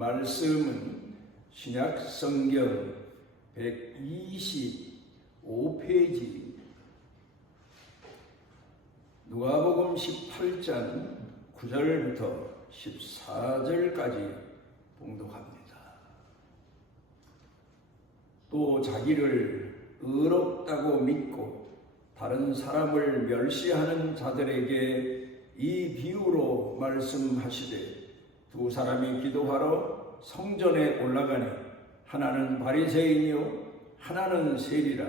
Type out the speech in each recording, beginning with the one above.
말씀은 신약 성경 125페이지 누가복음 18장 9절부터 14절까지 봉독합니다. 또 자기를 의롭다고 믿고 다른 사람을 멸시하는 자들에게 이 비유로 말씀하시되, 두 사람이 기도하러 성전에 올라가니 하나는 바리새인이요 하나는 세리라.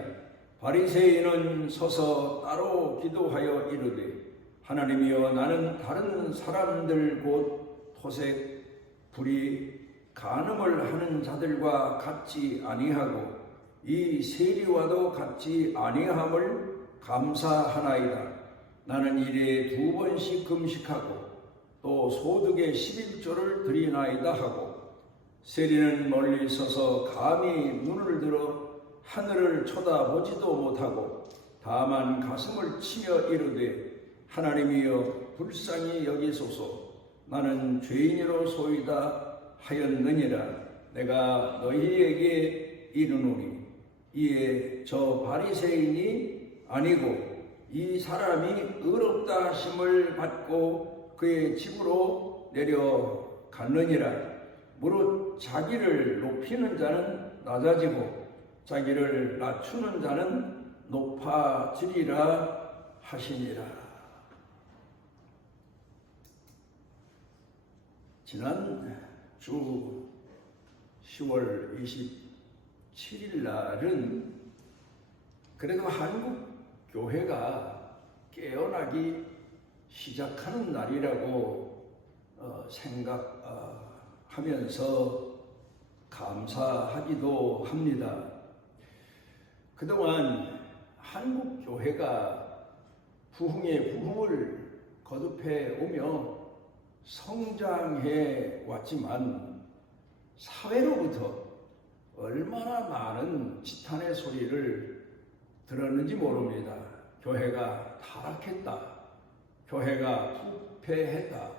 바리새인은 서서 따로 기도하여 이르되, 하나님이여, 나는 다른 사람들 곧 토색, 불의, 간음을 하는 자들과 같지 아니하고 이 세리와도 같지 아니함을 감사하나이다. 나는 일에 2번씩 금식하고 또 소득의 11조를 드리나이다 하고, 세리는 멀리 서서 감히 눈을 들어 하늘을 쳐다보지도 못하고 다만 가슴을 치며 이르되, 하나님이여, 불쌍히 여기소서. 나는 죄인이로소이다 하였느니라. 내가 너희에게 이르노니, 이에 저 바리새인이 아니고 이 사람이 의롭다 하심을 받고 그의 집으로 내려갔느니라. 무릇 자기를 높이는 자는 낮아지고 자기를 낮추는 자는 높아지리라 하시니라. 지난 주 10월 27일 날은 그래도 한국 교회가 깨어나기 시작하는 날이라고 생각하면서 감사하기도 합니다. 그동안 한국 교회가 부흥의 부흥을 거듭해 오며 성장해 왔지만 사회로부터 얼마나 많은 지탄의 소리를 들었는지 모릅니다. 교회가 타락했다. 교회가 부패했다.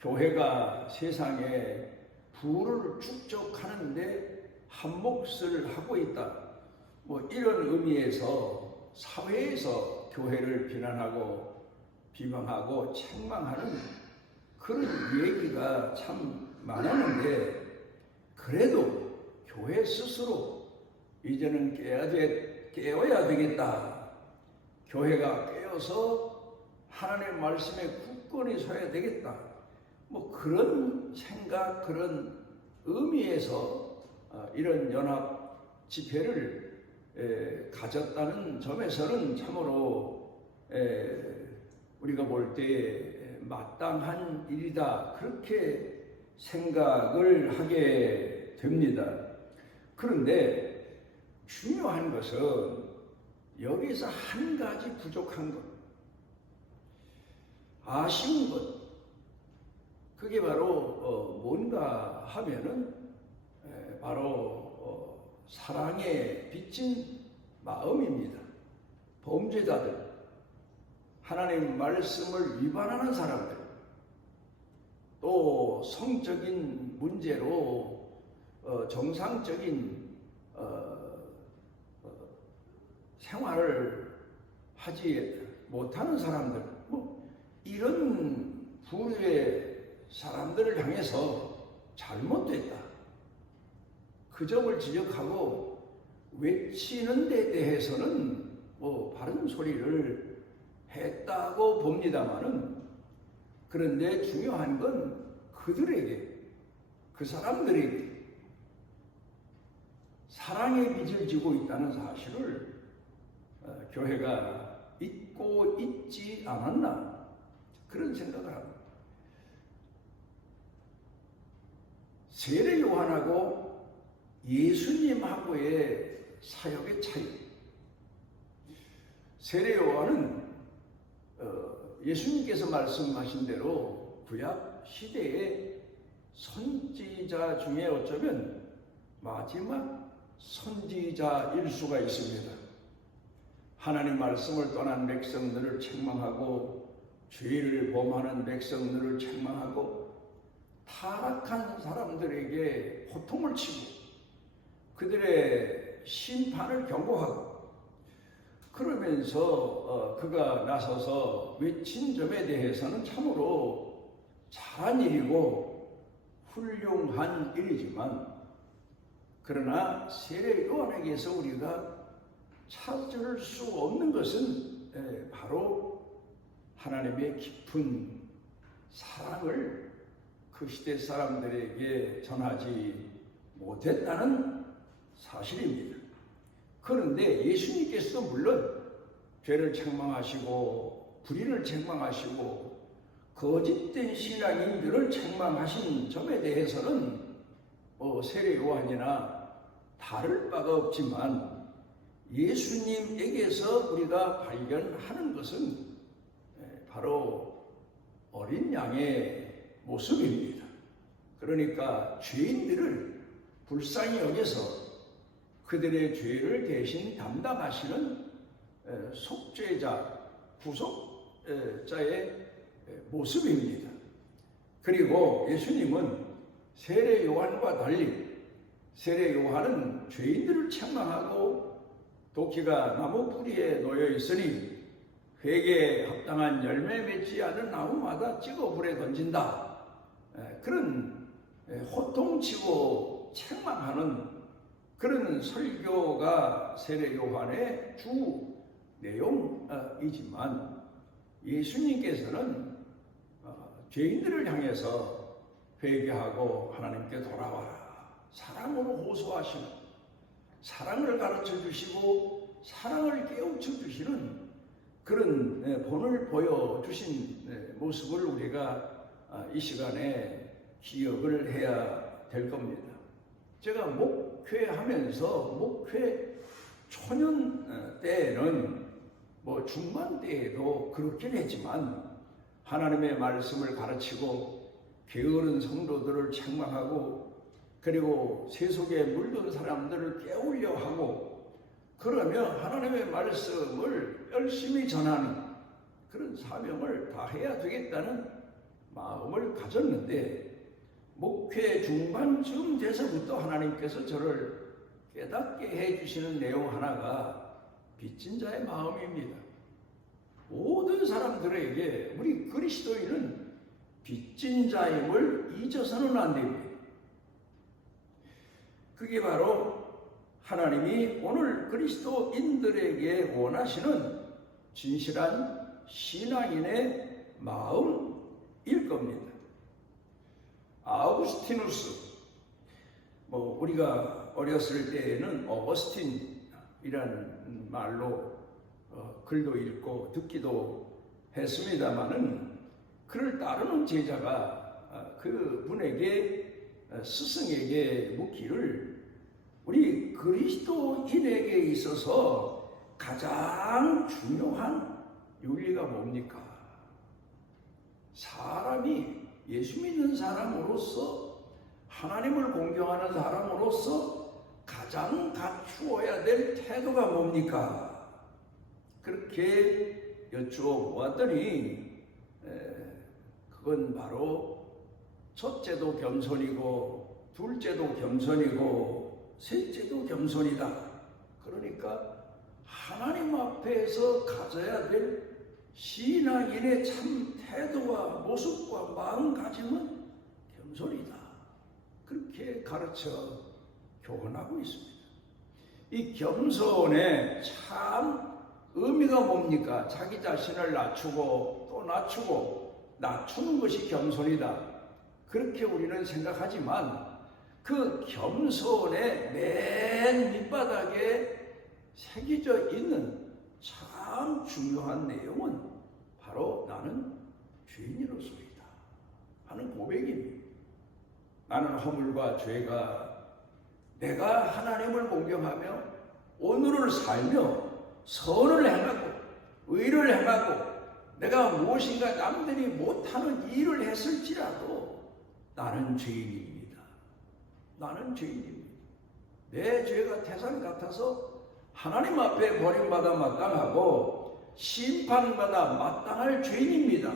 교회가 세상에 부를 축적하는데 한몫을 하고 있다. 이런 의미에서 사회에서 교회를 비난하고 비방하고 책망하는 그런 얘기가 참 많았는데, 그래도 교회 스스로 이제는 깨어야 되겠다. 교회가 깨어서 하나님의 말씀에 굳건히 서야 되겠다. 그런 생각, 그런 의미에서 이런 연합 집회를 가졌다는 점에서는 참으로 우리가 볼 때 마땅한 일이다, 그렇게 생각을 하게 됩니다. 그런데 중요한 것은 여기서 한 가지 부족한 것, 아쉬운 것, 그게 바로 뭔가 하면은 바로 사랑에 비친 마음입니다. 범죄자들, 하나님 말씀을 위반하는 사람들, 또 성적인 문제로 정상적인 생활을 하지 못하는 사람들, 이런 부류의 사람들을 향해서 잘못됐다, 그 점을 지적하고 외치는 데 대해서는 바른 소리를 했다고 봅니다마는, 그런데 중요한 건 그들에게, 그 사람들에게 사랑의 빚을 지고 있다는 사실을 교회가 잊고 있지 않았나, 그런 생각을 합니다. 세례 요한하고 예수님하고의 사역의 차이. 세례 요한은 예수님께서 말씀하신 대로 구약 시대의 선지자 중에 어쩌면 마지막 선지자일 수가 있습니다. 하나님 말씀을 떠난 백성들을 책망하고 죄를 범하는 백성들을 책망하고 타락한 사람들에게 호통을 치고 그들의 심판을 경고하고 그러면서 그가 나서서 외친 점에 대해서는 참으로 잘한 일이고 훌륭한 일이지만, 그러나 세례 요한에게서 우리가 찾을 수 없는 것은 바로 하나님의 깊은 사랑을 그 시대 사람들에게 전하지 못했다는 사실입니다. 그런데 예수님께서도 물론 죄를 책망하시고 불의를 책망하시고 거짓된 신앙인들을 책망하신 점에 대해서는 세례 요한이나 다를 바가 없지만, 예수님에게서 우리가 발견하는 것은 바로 어린 양의 모습입니다. 그러니까 죄인들을 불쌍히 여겨서 그들의 죄를 대신 담당하시는 속죄자, 구속자의 모습입니다. 그리고 예수님은 세례 요한과 달리 세례 요한은 죄인들을 책망하고 도끼가 나무 뿌리에 놓여 있으니 회개에 합당한 열매 맺지 않은 나무마다 찍어 불에 던진다. 그런 호통치고 책망하는 그런 설교가 세례 요한의 주 내용이지만, 예수님께서는 죄인들을 향해서 회개하고 하나님께 돌아와라, 사랑으로 호소하시는, 사랑을 가르쳐 주시고 사랑을 깨우쳐 주시는 그런 본을 보여주신 모습을 우리가 이 시간에 기억을 해야 될 겁니다. 제가 목회하면서 목회 초년 때에는 중반 때에도 그렇긴 했지만, 하나님의 말씀을 가르치고 게으른 성도들을 책망하고 그리고 세속에 물든 사람들을 깨우려 하고, 그러면 하나님의 말씀을 열심히 전하는 그런 사명을 다해야 되겠다는 마음을 가졌는데, 목회 중반쯤 돼서부터 하나님께서 저를 깨닫게 해주시는 내용 하나가 빚진 자의 마음입니다. 모든 사람들에게 우리 그리스도인은 빚진 자임을 잊어서는 안 됩니다. 그게 바로 하나님이 오늘 그리스도인들에게 원하시는 진실한 신앙인의 마음일 겁니다. 아우구스티누스, 우리가 어렸을 때에는 어거스틴이라는 말로 글도 읽고 듣기도 했습니다마는, 그를 따르는 제자가 그 분에게 스승에게 묻기를, 우리 그리스도인에게 있어서 가장 중요한 윤리가 뭡니까? 사람이 예수 믿는 사람으로서, 하나님을 공경하는 사람으로서 가장 갖추어야 될 태도가 뭡니까? 그렇게 여쭈어보았더니 그건 바로 첫째도 겸손이고 둘째도 겸손이고 셋째도 겸손이다. 그러니까 하나님 앞에서 가져야 될 신앙인의 참 태도와 모습과 마음가짐은 겸손이다. 그렇게 가르쳐 교훈하고 있습니다. 이 겸손의 참 의미가 뭡니까? 자기 자신을 낮추고 또 낮추고 낮추는 것이 겸손이다. 그렇게 우리는 생각하지만, 그 겸손의 맨 밑바닥에 새겨져 있는 참 중요한 내용은 바로 나는 죄인으로서이다 하는 고백입니다. 나는 허물과 죄가 내가 하나님을 공경하며 오늘을 살며 선을 행하고 의를 행하고 내가 무엇인가 남들이 못하는 일을 했을지라도 나는 죄인입니다. 나는 죄인입니다. 내 죄가 태산 같아서 하나님 앞에 버림받아 마땅하고 심판받아 마땅할 죄인입니다.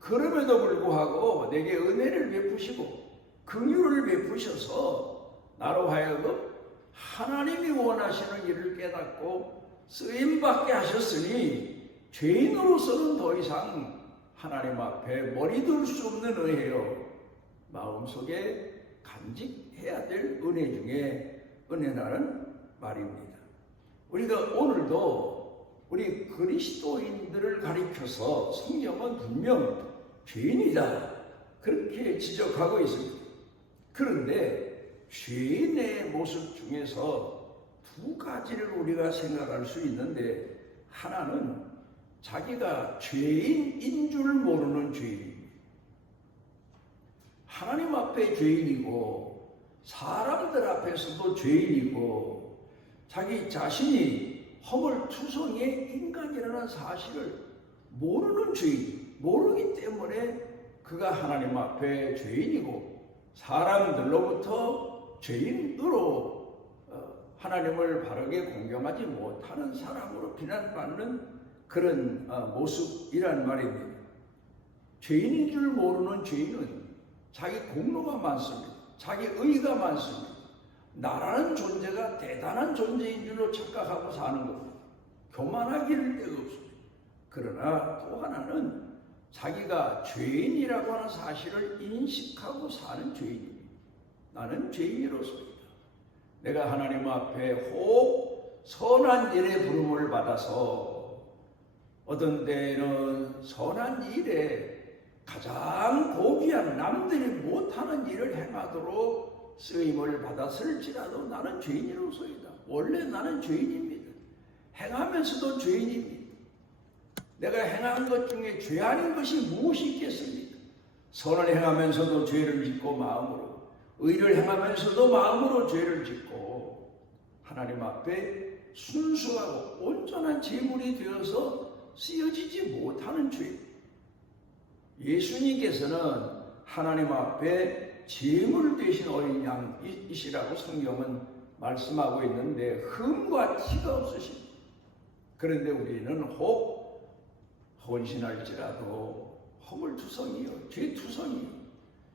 그럼에도 불구하고 내게 은혜를 베푸시고 긍휼을 베푸셔서 나로 하여금 하나님이 원하시는 일을 깨닫고 쓰임받게 하셨으니 죄인으로서는 더 이상 하나님 앞에 머리 둘 수 없는 은혜요, 마음속에 간직해야 될 은혜 중에 은혜라는 말입니다. 우리가 오늘도 우리 그리스도인들을 가리켜서 성경은 분명 죄인이다 그렇게 지적하고 있습니다. 그런데 죄인의 모습 중에서 두 가지를 우리가 생각할 수 있는데, 하나는 자기가 죄인인 줄 모르는 죄인입니다. 하나님 앞에 죄인이고 사람들 앞에서도 죄인이고 자기 자신이 허물투성이의 인간이라는 사실을 모르는 죄인, 모르기 때문에 그가 하나님 앞에 죄인이고 사람들로부터 죄인으로 하나님을 바르게 공경하지 못하는 사람으로 비난받는 그런 모습이란 말입니다. 죄인인 줄 모르는 죄인은 자기 공로가 많습니다. 자기 의의가 많습니다. 나라는 존재가 대단한 존재인 줄로 착각하고 사는 겁니다. 교만하기를 데가 없습니다. 그러나 또 하나는 자기가 죄인이라고 하는 사실을 인식하고 사는 죄인입니다. 나는 죄인으로서이다. 내가 하나님 앞에 혹 선한 일에 부름을 받아서 어떤 때는 선한 일에 가장 고귀한 남들이 못하는 일을 행하도록 쓰임을 받았을지라도 나는 죄인으로서이다. 원래 나는 죄인입니다. 행하면서도 죄인입니다. 내가 행한 것 중에 죄 아닌 것이 무엇이 있겠습니까? 선을 행하면서도 죄를 짓고 마음으로, 의를 행하면서도 마음으로 죄를 짓고 하나님 앞에 순수하고 온전한 제물이 되어서 쓰여지지 못하는 죄. 예수님께서는 하나님 앞에 제물 되신 어린 양이시라고 성경은 말씀하고 있는데 흠과 티가 없으십니다. 그런데 우리는 혹 헌신할지라도 허물투성이요, 죄투성이요,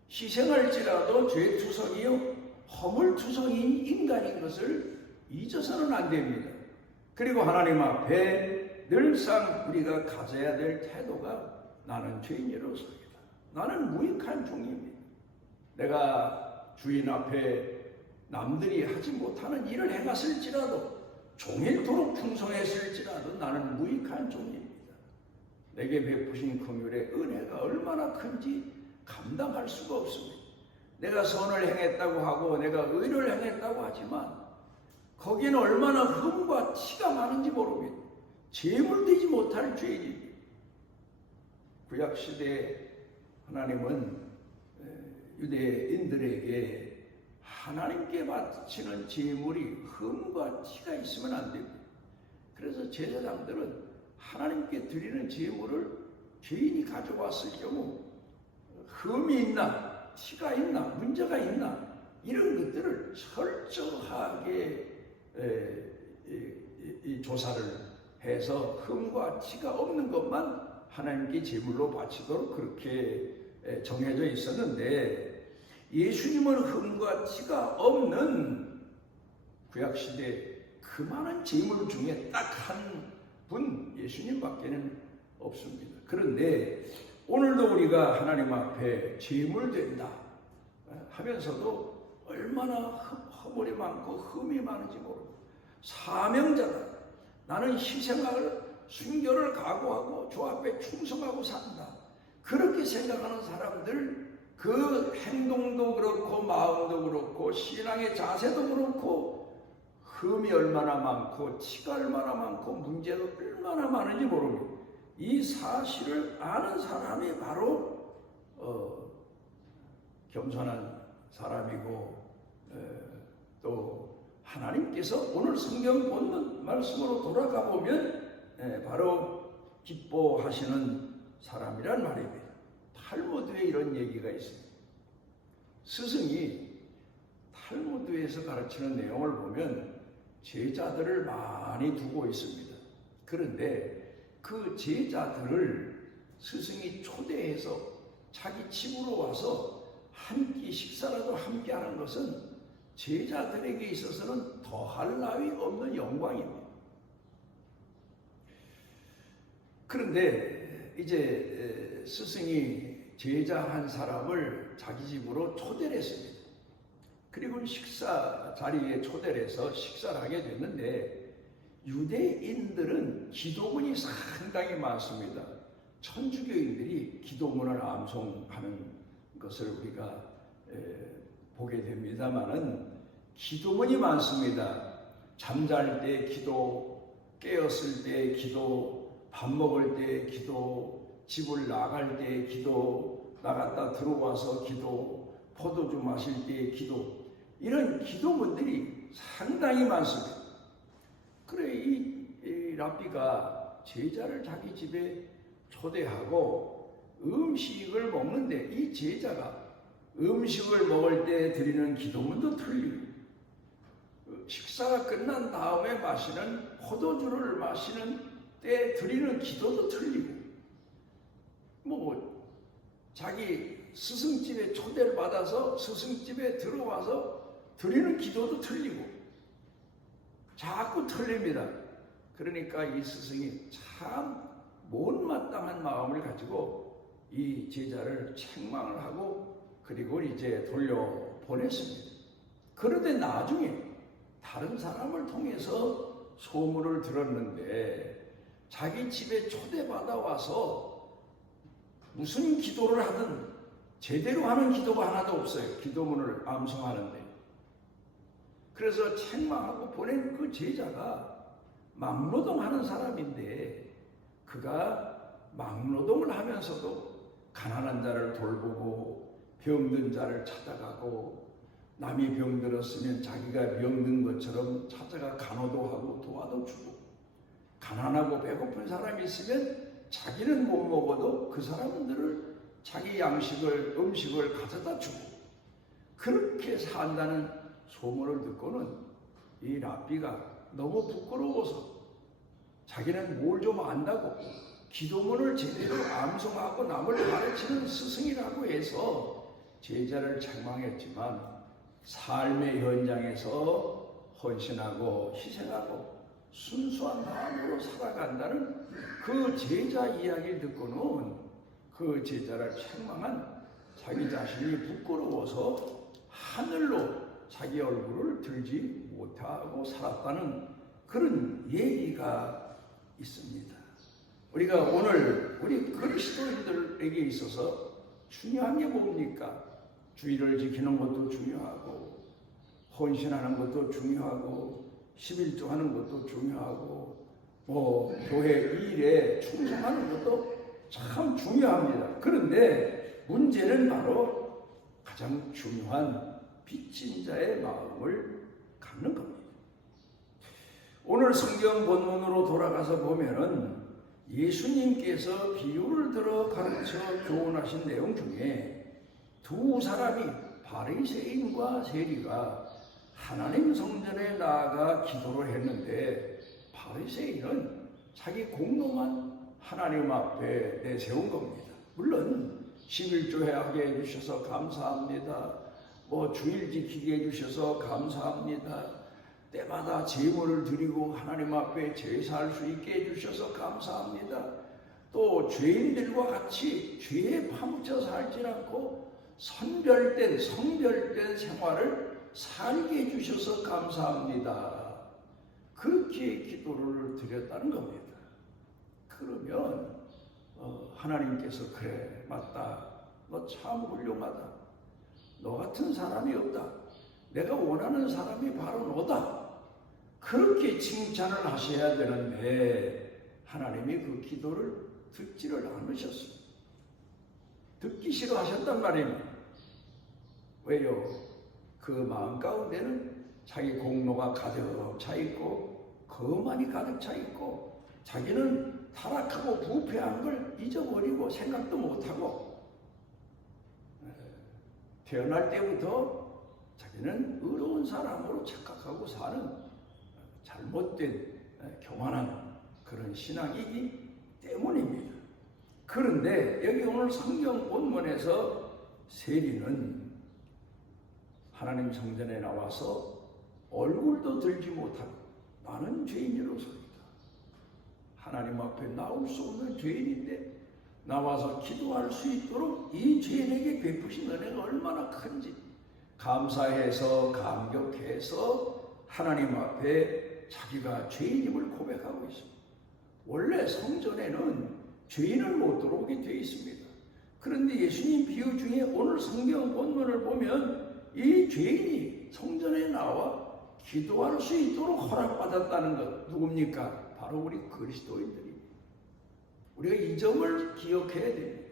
희생할지라도 죄투성이요, 허물투성인 인간인 것을 잊어서는 안 됩니다. 그리고 하나님 앞에 늘상 우리가 가져야 될 태도가 나는 죄인으로서이다. 나는 무익한 종입니다. 내가 주인 앞에 남들이 하지 못하는 일을 행했을지라도 종일토록 충성했을지라도 나는 무익한 종입니다. 내게 베푸신 긍휼의 은혜가 얼마나 큰지 감당할 수가 없습니다. 내가 선을 행했다고 하고 내가 의를 행했다고 하지만 거기는 얼마나 흠과 티가 많은지 모릅니다. 제물되지 못할 죄인입니다. 구약시대에 하나님은 유대인들에게 하나님께 바치는 제물이 흠과 티가 있으면 안 됩니다. 그래서 제사장들은 하나님께 드리는 제물을 죄인이 가져왔을 경우 흠이 있나 티가 있나 문제가 있나 이런 것들을 철저하게 조사를 해서 흠과 티가 없는 것만 하나님께 제물로 바치도록 그렇게 정해져 있었는데, 예수님은 흠과 티가 없는 구약시대 그 많은 제물 중에 딱 한 분 예수님밖에는 없습니다. 그런데 오늘도 우리가 하나님 앞에 제물된다 하면서도 얼마나 허물이 많고 흠이 많은지 모릅니다. 사명자다. 나는 희생을 순교를 각오하고 주 앞에 충성하고 산다. 그렇게 생각하는 사람들, 그 행동도 그렇고 마음도 그렇고 신앙의 자세도 그렇고 흠이 얼마나 많고 티가 얼마나 많고 문제도 얼마나 많은지 모릅니다. 이 사실을 아는 사람이 바로 겸손한 사람이고 또 하나님께서 오늘 성경 본문 말씀으로 돌아가 보면 바로 기뻐하시는 사람이란 말입니다. 탈무드에 이런 얘기가 있습니다. 스승이 탈무드에서 가르치는 내용을 보면 제자들을 많이 두고 있습니다. 그런데 그 제자들을 스승이 초대해서 자기 집으로 와서 한 끼 식사라도 함께 하는 것은 제자들에게 있어서는 더할 나위 없는 영광입니다. 그런데 이제 스승이 제자 한 사람을 자기 집으로 초대를 했습니다. 그리고 식사 자리에 초대를 해서 식사를 하게 됐는데, 유대인들은 기도문이 상당히 많습니다. 천주교인들이 기도문을 암송하는 것을 우리가 보게 됩니다만은 기도문이 많습니다. 잠잘 때 기도, 깨었을 때 기도, 밥 먹을 때 기도, 집을 나갈 때 기도, 나갔다 들어와서 기도, 포도주 마실 때 기도, 이런 기도문들이 상당히 많습니다. 그래, 이 랍비가 제자를 자기 집에 초대하고 음식을 먹는데, 이 제자가 음식을 먹을 때 드리는 기도문도 틀리고, 식사가 끝난 다음에 마시는 포도주를 마시는 때 드리는 기도도 틀리고, 뭐 자기 스승집에 초대를 받아서 스승집에 들어와서 드리는 기도도 틀리고, 자꾸 틀립니다. 그러니까 이 스승이 참 못마땅한 마음을 가지고 이 제자를 책망을 하고 그리고 이제 돌려보냈습니다. 그런데 나중에 다른 사람을 통해서 소문을 들었는데, 자기 집에 초대받아 와서 무슨 기도를 하든 제대로 하는 기도가 하나도 없어요. 기도문을 암송하는데. 그래서 책망하고 보낸 그 제자가 막노동하는 사람인데, 그가 막노동을 하면서도 가난한 자를 돌보고 병든 자를 찾아가고, 남이 병들었으면 자기가 병든 것처럼 찾아가 간호도 하고 도와도 주고, 가난하고 배고픈 사람이 있으면 자기는 못 먹어도 그 사람들을 자기 음식을 가져다 주고, 그렇게 산다는 소문을 듣고는 이 랍비가 너무 부끄러워서 자기는 뭘 좀 안다고 기도문을 제대로 암송하고 남을 가르치는 스승이라고 해서 제자를 책망했지만, 삶의 현장에서 헌신하고 희생하고 순수한 마음으로 살아간다는 그 제자 이야기를 듣고는 그 제자를 책망한 자기 자신이 부끄러워서 하늘로 자기 얼굴을 들지 못하고 살았다는 그런 얘기가 있습니다. 우리가 오늘 우리 그리스도인들에게 있어서 중요한 게 뭡니까? 주의를 지키는 것도 중요하고, 헌신하는 것도 중요하고, 11조 하는 것도 중요하고, 교회 일에 충성하는 것도 참 중요합니다. 그런데 문제는 바로 가장 중요한 빚진 자의 마음을 갖는 겁니다. 오늘 성경 본문으로 돌아가서 보면은 예수님께서 비유를 들어 가르쳐 교훈하신 내용 중에 두 사람이, 바리새인과 세리가 하나님 성전에 나아가 기도를 했는데, 바리새인은 자기 공로만 하나님 앞에 내세운 겁니다. 물론 11조 하게 해주셔서 감사합니다. 주일 지키게 해주셔서 감사합니다. 때마다 제물을 드리고 하나님 앞에 제사할 수 있게 해주셔서 감사합니다. 또 죄인들과 같이 죄에 파묻혀 살지 않고 성별된 생활을 살게 해주셔서 감사합니다. 그렇게 기도를 드렸다는 겁니다. 그러면 하나님께서 그래, 맞다, 너 참 훌륭하다, 너 같은 사람이 없다, 내가 원하는 사람이 바로 너다, 그렇게 칭찬을 하셔야 되는데 하나님이 그 기도를 듣지를 않으셨습니다. 듣기 싫어하셨단 말입니다. 왜요? 그 마음 가운데는 자기 공로가 가득 차 있고, 거만이 가득 차 있고, 자기는 타락하고 부패한 걸 잊어버리고 생각도 못하고, 태어날 때부터 자기는 의로운 사람으로 착각하고 사는 잘못된 교만한 그런 신앙이기 때문입니다. 그런데 여기 오늘 성경 본문에서 세리는 하나님 성전에 나와서 얼굴도 들지 못하고 나는 죄인으로서이다. 하나님 앞에 나올 수 없는 죄인인데 나와서 기도할 수 있도록 이 죄인에게 베푸신 은혜가 얼마나 큰지 감사해서 감격해서 하나님 앞에 자기가 죄인임을 고백하고 있습니다. 원래 성전에는 죄인을 못 들어오게 되어 있습니다. 그런데 예수님 비유 중에 오늘 성경 본문을 보면 이 죄인이 성전에 나와 기도할 수 있도록 허락받았다는 것 누굽니까? 바로 우리 그리스도인들입니다. 우리가 이 점을 기억해야 됩니다.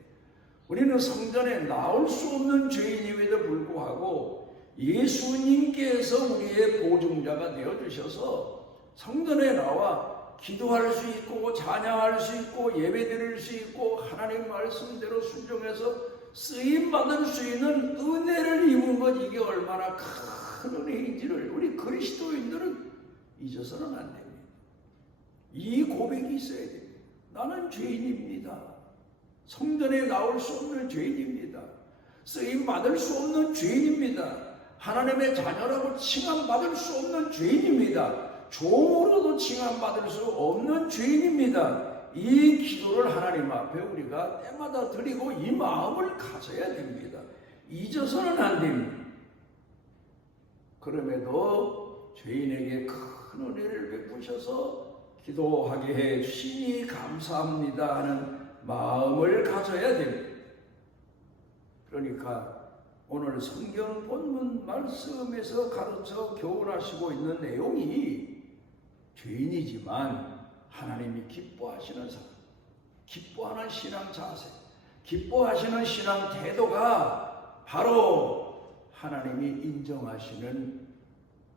우리는 성전에 나올 수 없는 죄인임에도 불구하고 예수님께서 우리의 보증자가 되어주셔서 성전에 나와 기도할 수 있고 찬양할 수 있고 예배드릴 수 있고 하나님 말씀대로 순종해서 쓰임받을 수 있는 은혜를 입은 것 이게 얼마나 큰 은혜인지를 우리 그리스도인들은 잊어서는 안 됩니다. 이 고백이 있어야 됩니다. 나는 죄인입니다. 성전에 나올 수 없는 죄인입니다. 쓰임받을 수 없는 죄인입니다. 하나님의 자녀라고 칭함받을 수 없는 죄인입니다. 종으로도 칭함받을 수 없는 죄인입니다. 이 기도를 하나님 앞에 우리가 때마다 드리고 이 마음을 가져야 됩니다. 잊어서는 안 됩니다. 그럼에도 죄인에게 큰 은혜를 베푸셔서 기도하게 해 주시니 감사합니다 하는 마음을 가져야 됩니다. 그러니까 오늘 성경 본문 말씀에서 가르쳐 교훈하시고 있는 내용이 죄인이지만 하나님이 기뻐하시는 사람, 기뻐하는 신앙 자세, 기뻐하시는 신앙 태도가 바로 하나님이 인정하시는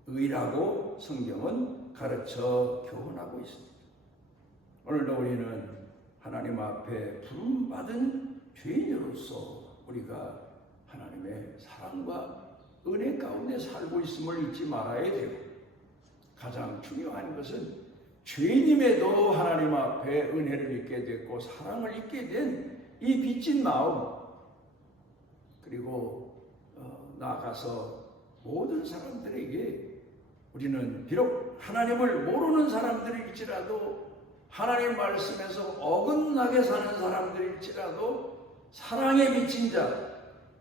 의라고 성경은 가르쳐 교훈하고 있습니다. 오늘도 우리는 하나님 앞에 부름받은 죄인으로서 우리가 하나님의 사랑과 은혜 가운데 살고 있음을 잊지 말아야 되고 가장 중요한 것은 죄인임에도 하나님 앞에 은혜를 잊게 됐고 사랑을 잊게 된 이 빚진 마음 그리고 나아가서 모든 사람들에게 우리는 비록 하나님을 모르는 사람들일지라도 하나님 말씀에서 어긋나게 사는 사람들일지라도 사랑에 비친 자,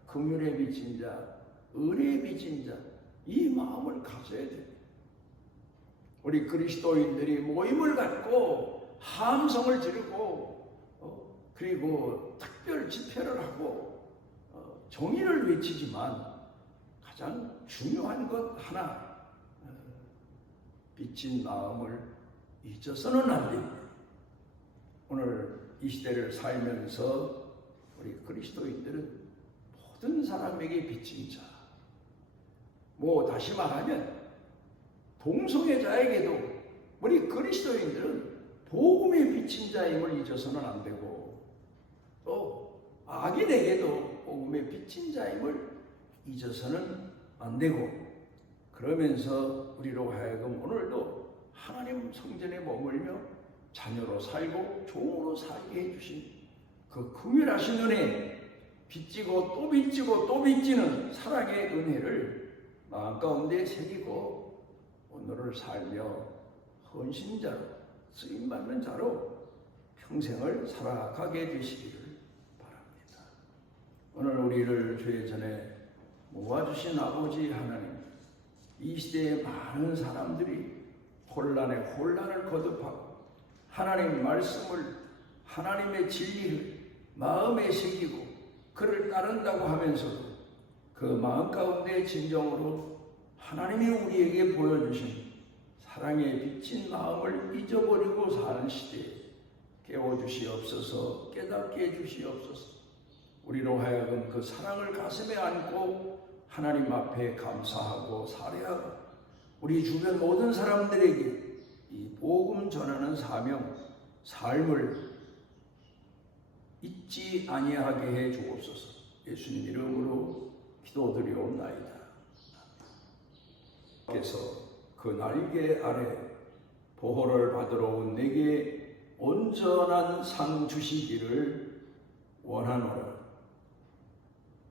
긍휼에 비친 자, 은혜에 비친 자, 이 마음을 가져야 됩니다. 우리 그리스도인들이 모임을 갖고 함성을 지르고 그리고 특별 집회를 하고 정의를 외치지만 가장 중요한 것 하나 빚진 마음을 잊어서는 안 됩니다. 오늘 이 시대를 살면서 우리 그리스도인들은 모든 사람에게 빚진 자, 다시 말하면 동성애자에게도 우리 그리스도인들은 복음에 빚진 자임을 잊어서는 안 되고 또 악인에게도 복음에 빚진 자임을 잊어서는 안 되고 그러면서 우리로 하여금 오늘도 하나님 성전에 머물며 자녀로 살고 종으로 살게 해주신 그 긍휼하신 은혜 빚지고 또 빚지고 또 빚지는 사랑의 은혜를 마음 가운데 새기고 오늘을 살며 헌신자로 쓰임받는 자로 평생을 살아가게 되시기를 바랍니다. 오늘 우리를 주의 전에 모아주신 아버지 하나님, 이 시대에 많은 사람들이 혼란을 거듭하고 하나님 말씀을 하나님의 진리를 마음에 새기고 그를 따른다고 하면서도 그 마음 가운데 진정으로 하나님이 우리에게 보여주신 사랑에 비친 마음을 잊어버리고 사는 시대에 깨워주시옵소서, 깨닫게 해주시옵소서. 우리로 하여금 그 사랑을 가슴에 안고 하나님 앞에 감사하고 살해하고 우리 주변 모든 사람들에게 이 복음 전하는 사명, 삶을 잊지 아니하게 해 주옵소서. 예수님 이름으로 기도드리옵나이다. 그래서 그 날개 아래 보호를 받으러 온 내게 온전한 상 주시기를 원하노라.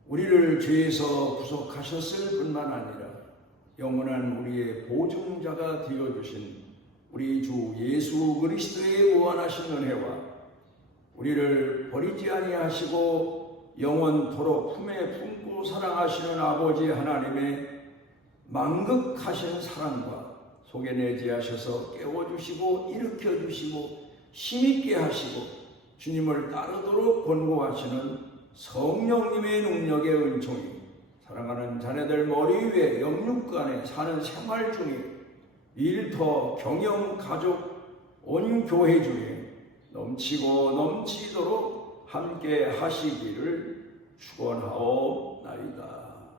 우리를 죄에서 구속하셨을 뿐만 아니라 영원한 우리의 보증자가 되어주신 우리 주 예수 그리스도의 무한하신 은혜와 우리를 버리지 아니하시고 영원토록 품에 품고 사랑하시는 아버지 하나님의 만극하신 사랑과 속에 내재하셔서 깨워주시고 일으켜주시고 힘있게 하시고 주님을 따르도록 권고하시는 성령님의 능력의 은총이 사랑하는 자녀들 머리 위에 영육간에 사는 생활 중에 일터, 경영, 가족, 온 교회 중에 넘치고 넘치도록 함께 하시기를 축원하옵나이다.